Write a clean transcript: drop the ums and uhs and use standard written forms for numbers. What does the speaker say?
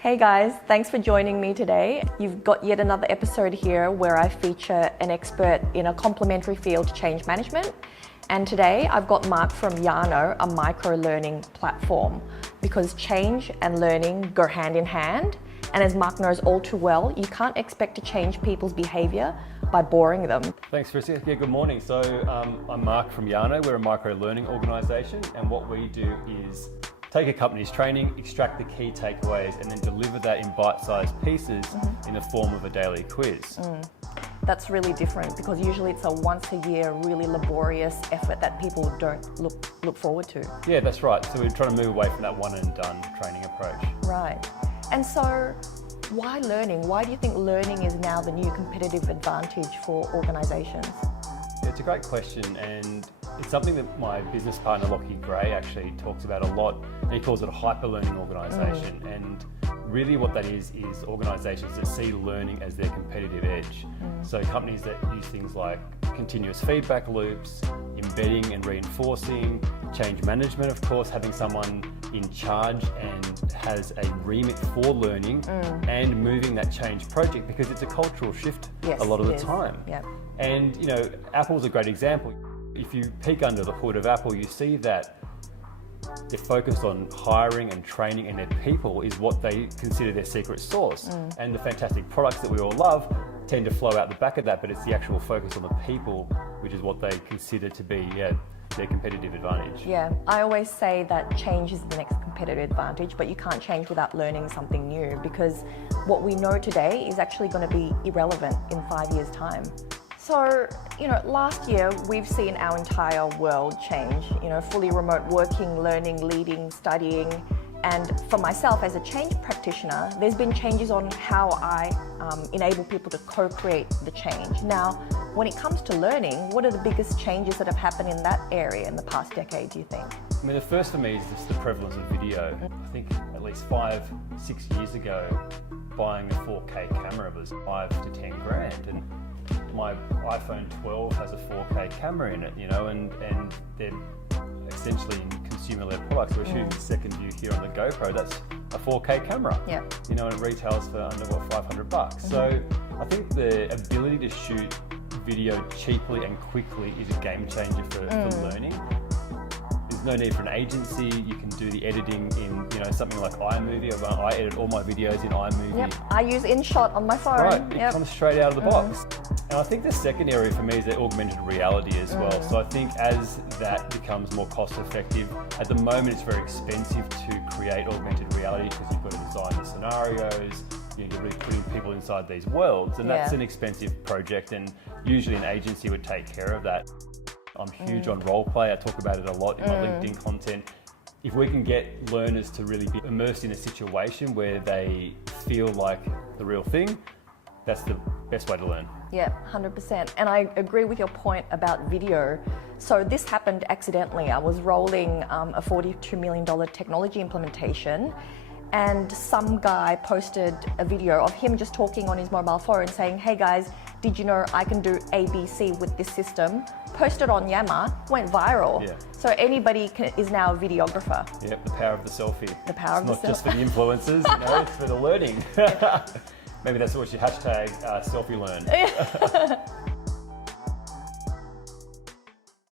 Hey guys, thanks for joining me today. You've got yet another episode here where I feature an expert in a complementary field, change management. And today I've got Mark from Yarno, a micro-learning platform, because change and learning go hand in hand. And as Mark knows all too well, you can't expect to change people's behavior by boring them. Thanks, Chrissy. Yeah, good morning. So I'm Mark from Yarno. We're a micro-learning organisation, and what we do is take a company's training, extract the key takeaways, and then deliver that in bite-sized pieces in the form of a daily quiz. That's really different because usually it's a once-a-year, really laborious effort that people don't look forward to. Yeah, that's right. So we're trying to move away from that one-and-done training approach. Right. And so why learning? Why do you think learning is now the new competitive advantage for organisations? It's a great question, and it's something that my business partner Lockie Gray actually talks about a lot. And he calls it a hyperlearning organisation, and really what that is organisations that see learning as their competitive edge. So companies that use things like continuous feedback loops, embedding and reinforcing, change management, of course, having someone in charge and has a remit for learning and moving that change project, because it's a cultural shift a lot of the time. Yep. And you know, Apple's a great example. If you peek under the hood of Apple, you see that they're focused on hiring and training, and their people is what they consider their secret sauce. And the fantastic products that we all love tend to flow out the back of that, but it's the actual focus on the people which is what they consider to be their competitive advantage. Yeah, I always say that change is the next competitive advantage, but you can't change without learning something new, because what we know today is actually going to be irrelevant in 5 years' time. So, you know, last year we've seen our entire world change, you know, fully remote working, learning, leading, studying. And for myself as a change practitioner, there's been changes on how I enable people to co-create the change. Now, when it comes to learning, what are the biggest changes that have happened in that area in the past decade, do you think? I mean, the first for me is just the prevalence of video. I think at least 5-6 years ago, buying a 4K camera was 5 to 10 grand. And my iPhone 12 has a 4K camera in it, you know, and they're essentially consumer-led products. We're shooting the second view here on the GoPro. That's a 4K camera, you know, and it retails for under $500. So I think the ability to shoot video cheaply and quickly is a game changer for learning. There's no need for an agency. You can do the editing in, you know, something like iMovie. I edit all my videos in iMovie. Yep, I use InShot on my phone. Right, it comes straight out of the box. And I think the second area for me is the augmented reality as well. So I think as that becomes more cost effective, at the moment it's very expensive to create augmented reality because you've got to design the scenarios, you know, you're really putting people inside these worlds, and that's an expensive project, and usually an agency would take care of that. I'm huge on role play. I talk about it a lot in my LinkedIn content. If we can get learners to really be immersed in a situation where they feel like the real thing, that's the best way to learn. Yeah, 100%. And I agree with your point about video. So this happened accidentally. I was rolling a $42 million technology implementation, and some guy posted a video of him just talking on his mobile phone saying, hey guys, did you know I can do ABC with this system? Posted on Yammer, went viral. Yeah. So anybody is now a videographer. Yep, the power of the selfie. The power of the selfie. It's not just for the influencers, you know, it's for the learning. Maybe that's what you hashtag selfie learn.